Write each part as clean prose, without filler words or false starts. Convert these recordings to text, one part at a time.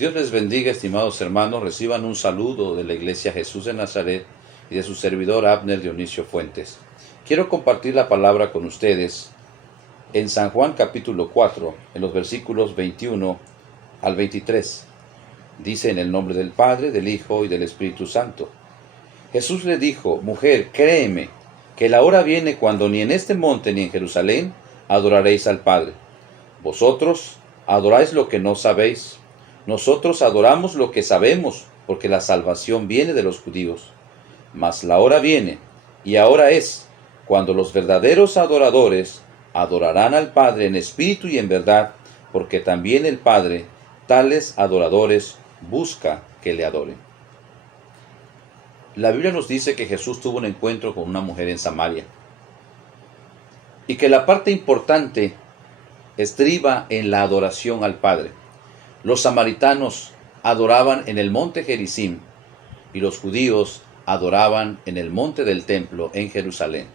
Dios les bendiga, estimados hermanos. Reciban un saludo de la Iglesia Jesús de Nazaret y de su servidor Abner Dionisio Fuentes. Quiero compartir la palabra con ustedes en San Juan capítulo 4, en los versículos 21 al 23. Dice: en el nombre del Padre, del Hijo y del Espíritu Santo. Jesús le dijo: mujer, créeme, que la hora viene cuando ni en este monte ni en Jerusalén adoraréis al Padre. Vosotros adoráis lo que no sabéis. Nosotros adoramos lo que sabemos, porque la salvación viene de los judíos. Mas la hora viene, y ahora es, cuando los verdaderos adoradores adorarán al Padre en espíritu y en verdad, porque también el Padre tales adoradores busca que le adoren. La Biblia nos dice que Jesús tuvo un encuentro con una mujer en Samaria, y que la parte importante estriba en la adoración al Padre. Los samaritanos adoraban en el monte Gerizim, y los judíos adoraban en el monte del templo en Jerusalén.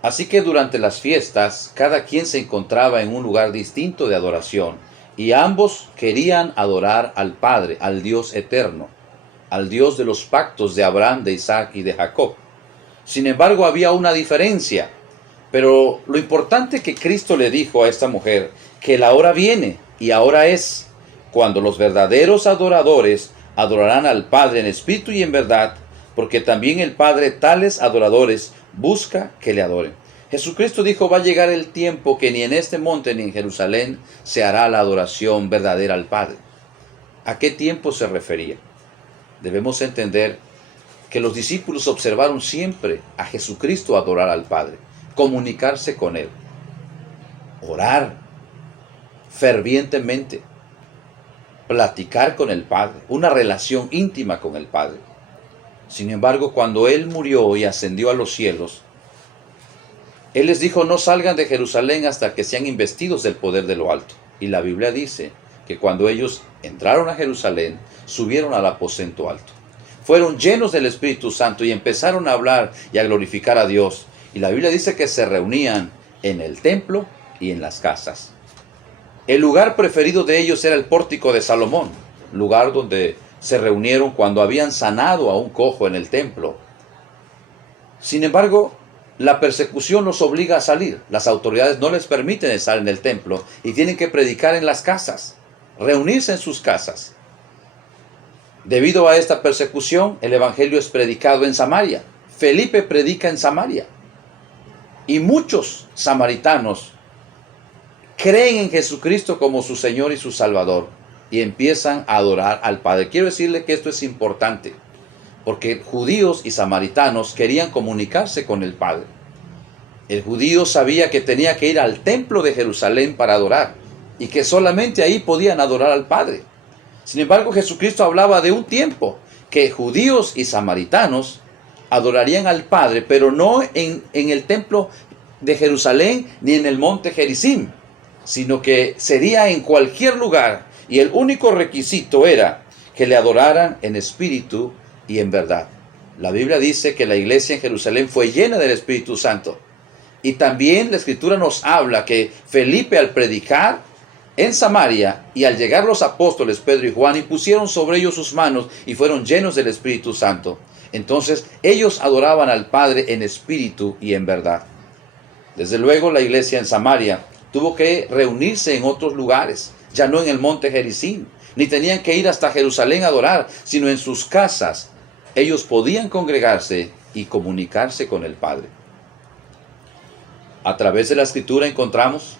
Así que durante las fiestas, cada quien se encontraba en un lugar distinto de adoración, y ambos querían adorar al Padre, al Dios eterno, al Dios de los pactos de Abraham, de Isaac y de Jacob. Sin embargo, había una diferencia. Pero lo importante que Cristo le dijo a esta mujer, que la hora viene y ahora es, cuando los verdaderos adoradores adorarán al Padre en espíritu y en verdad, porque también el Padre tales adoradores busca que le adoren. Jesucristo dijo: va a llegar el tiempo que ni en este monte ni en Jerusalén se hará la adoración verdadera al Padre. ¿A qué tiempo se refería? Debemos entender que los discípulos observaron siempre a Jesucristo adorar al Padre, comunicarse con Él, orar fervientemente, platicar con el Padre, una relación íntima con el Padre. Sin embargo, cuando Él murió y ascendió a los cielos, Él les dijo: no salgan de Jerusalén hasta que sean investidos del poder de lo alto. Y la Biblia dice que cuando ellos entraron a Jerusalén, subieron al aposento alto. Fueron llenos del Espíritu Santo y empezaron a hablar y a glorificar a Dios. Y la Biblia dice que se reunían en el templo y en las casas. El lugar preferido de ellos era el pórtico de Salomón, lugar donde se reunieron cuando habían sanado a un cojo en el templo. Sin embargo, la persecución los obliga a salir. Las autoridades no les permiten estar en el templo y tienen que predicar en las casas, reunirse en sus casas. Debido a esta persecución, el evangelio es predicado en Samaria. Felipe predica en Samaria. Y muchos samaritanos creen en Jesucristo como su Señor y su Salvador y empiezan a adorar al Padre. Quiero decirle que esto es importante, porque judíos y samaritanos querían comunicarse con el Padre. El judío sabía que tenía que ir al templo de Jerusalén para adorar, y que solamente ahí podían adorar al Padre. Sin embargo, Jesucristo hablaba de un tiempo que judíos y samaritanos adorarían al Padre, pero no en el templo de Jerusalén ni en el monte Gerizim, sino que sería en cualquier lugar, y el único requisito era que le adoraran en espíritu y en verdad. La Biblia dice que la iglesia en Jerusalén fue llena del Espíritu Santo, y también la Escritura nos habla que Felipe, al predicar en Samaria, y al llegar los apóstoles Pedro y Juan, impusieron sobre ellos sus manos y fueron llenos del Espíritu Santo. Entonces ellos adoraban al Padre en espíritu y en verdad. Desde luego, la iglesia en Samaria tuvo que reunirse en otros lugares, ya no en el monte Gerizim, ni tenían que ir hasta Jerusalén a adorar, sino en sus casas. Ellos podían congregarse y comunicarse con el Padre. A través de la Escritura encontramos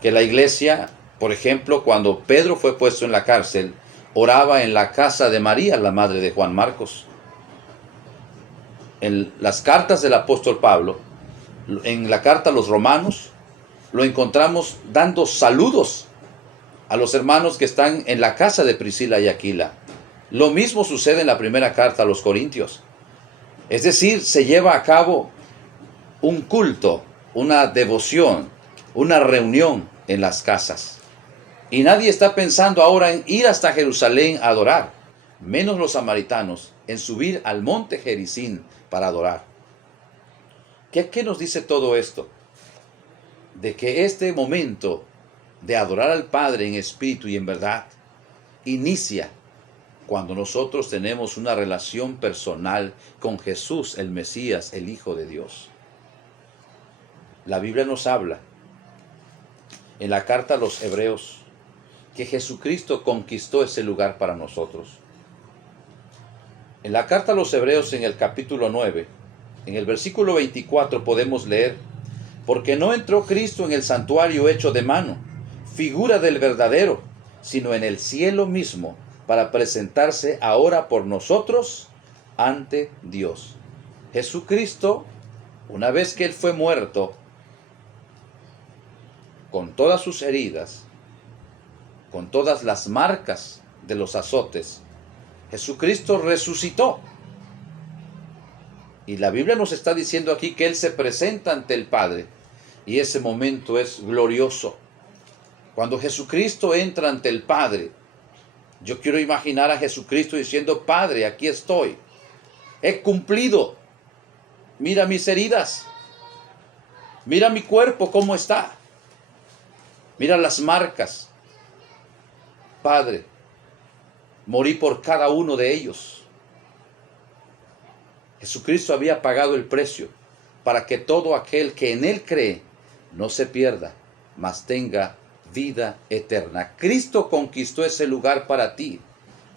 que la iglesia, por ejemplo, cuando Pedro fue puesto en la cárcel, oraba en la casa de María, la madre de Juan Marcos. En las cartas del apóstol Pablo, en la carta a los romanos, lo encontramos dando saludos a los hermanos que están en la casa de Priscila y Aquila. Lo mismo sucede en la primera carta a los Corintios. Es decir, se lleva a cabo un culto, una devoción, una reunión en las casas. Y nadie está pensando ahora en ir hasta Jerusalén a adorar, menos los samaritanos, en subir al monte Gerizim para adorar. ¿Qué nos dice todo esto? De que este momento de adorar al Padre en espíritu y en verdad inicia cuando nosotros tenemos una relación personal con Jesús, el Mesías, el Hijo de Dios. La Biblia nos habla en la carta a los Hebreos que Jesucristo conquistó ese lugar para nosotros. En la carta a los Hebreos, en el capítulo 9, en el versículo 24 podemos leer: porque no entró Cristo en el santuario hecho de mano, figura del verdadero, sino en el cielo mismo, para presentarse ahora por nosotros ante Dios. Jesucristo, una vez que Él fue muerto, con todas sus heridas, con todas las marcas de los azotes, Jesucristo resucitó. Y la Biblia nos está diciendo aquí que Él se presenta ante el Padre. Y ese momento es glorioso. Cuando Jesucristo entra ante el Padre, yo quiero imaginar a Jesucristo diciendo: Padre, aquí estoy. He cumplido. Mira mis heridas. Mira mi cuerpo cómo está. Mira las marcas. Padre, morí por cada uno de ellos. Jesucristo había pagado el precio para que todo aquel que en Él cree no se pierda, mas tenga vida eterna. Cristo conquistó ese lugar para ti.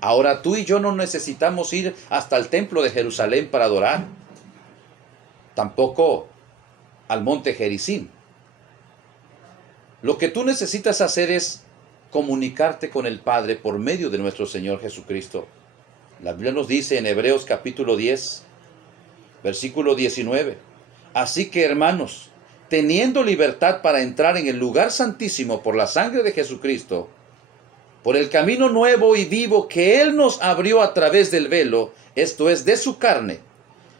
Ahora tú y yo no necesitamos ir hasta el templo de Jerusalén para adorar. Tampoco al monte Gerizim. Lo que tú necesitas hacer es comunicarte con el Padre por medio de nuestro Señor Jesucristo. La Biblia nos dice en Hebreos capítulo 10, versículo 19: así que, hermanos, teniendo libertad para entrar en el lugar santísimo por la sangre de Jesucristo, por el camino nuevo y vivo que Él nos abrió a través del velo, esto es, de su carne,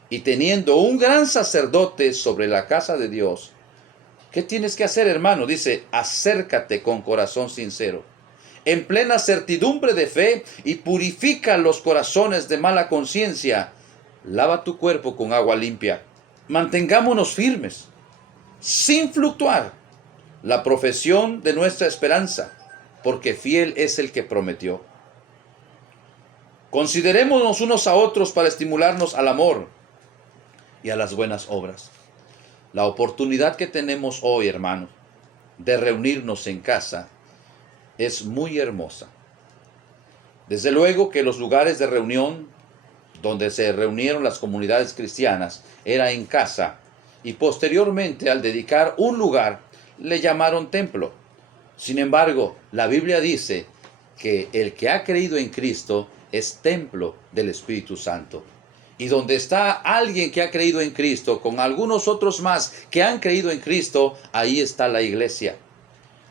y teniendo un gran sacerdote sobre la casa de Dios, ¿qué tienes que hacer, hermano? Dice: acércate con corazón sincero, en plena certidumbre de fe, y purifica los corazones de mala conciencia. Lava tu cuerpo con agua limpia. Mantengámonos firmes, sin fluctuar, la profesión de nuestra esperanza, porque fiel es el que prometió. Considerémonos unos a otros para estimularnos al amor y a las buenas obras. La oportunidad que tenemos hoy, hermanos, de reunirnos en casa es muy hermosa. Desde luego que los lugares de reunión donde se reunieron las comunidades cristianas era en casa, y posteriormente, al dedicar un lugar, le llamaron templo. Sin embargo, la Biblia dice que el que ha creído en Cristo es templo del Espíritu Santo. Y donde está alguien que ha creído en Cristo, con algunos otros más que han creído en Cristo, ahí está la iglesia.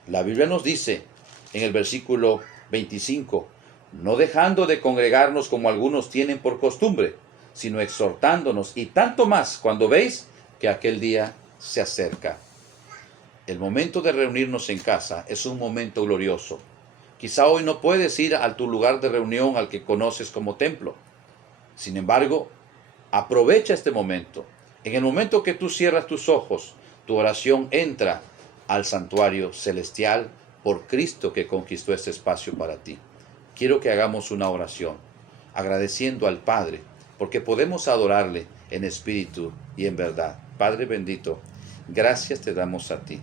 La Biblia nos dice en el versículo 25: no dejando de congregarnos como algunos tienen por costumbre, sino exhortándonos, y tanto más cuando veis que aquel día se acerca. El momento de reunirnos en casa es un momento glorioso. Quizá hoy no puedes ir a tu lugar de reunión al que conoces como templo. Sin embargo, aprovecha este momento. En el momento que tú cierras tus ojos, tu oración entra al santuario celestial por Cristo que conquistó este espacio para ti. Quiero que hagamos una oración, agradeciendo al Padre, porque podemos adorarle en espíritu y en verdad. Padre bendito, gracias te damos a ti,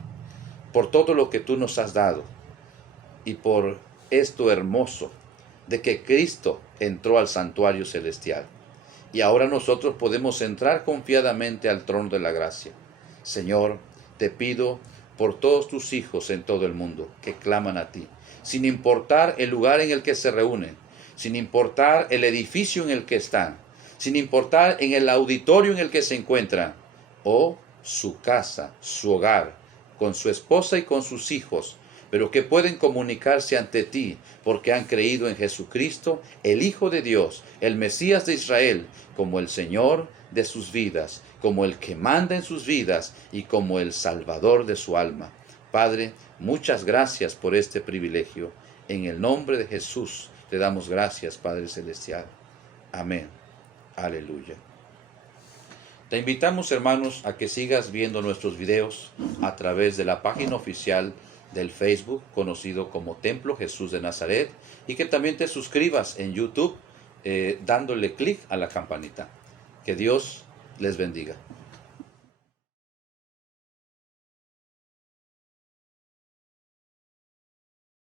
por todo lo que tú nos has dado, y por esto hermoso de que Cristo entró al santuario celestial. Y ahora nosotros podemos entrar confiadamente al trono de la gracia. Señor, te pido por todos tus hijos en todo el mundo que claman a ti, sin importar el lugar en el que se reúnen, sin importar el edificio en el que están, sin importar en el auditorio en el que se encuentran, o su casa, su hogar, con su esposa y con sus hijos, pero que pueden comunicarse ante ti porque han creído en Jesucristo, el Hijo de Dios, el Mesías de Israel, como el Señor de sus vidas, como el que manda en sus vidas y como el Salvador de su alma. Padre, muchas gracias por este privilegio. En el nombre de Jesús te damos gracias, Padre Celestial. Amén. Aleluya. Te invitamos, hermanos, a que sigas viendo nuestros videos a través de la página oficial del Facebook conocido como Templo Jesús de Nazaret, y que también te suscribas en YouTube dándole clic a la campanita. Que Dios les bendiga.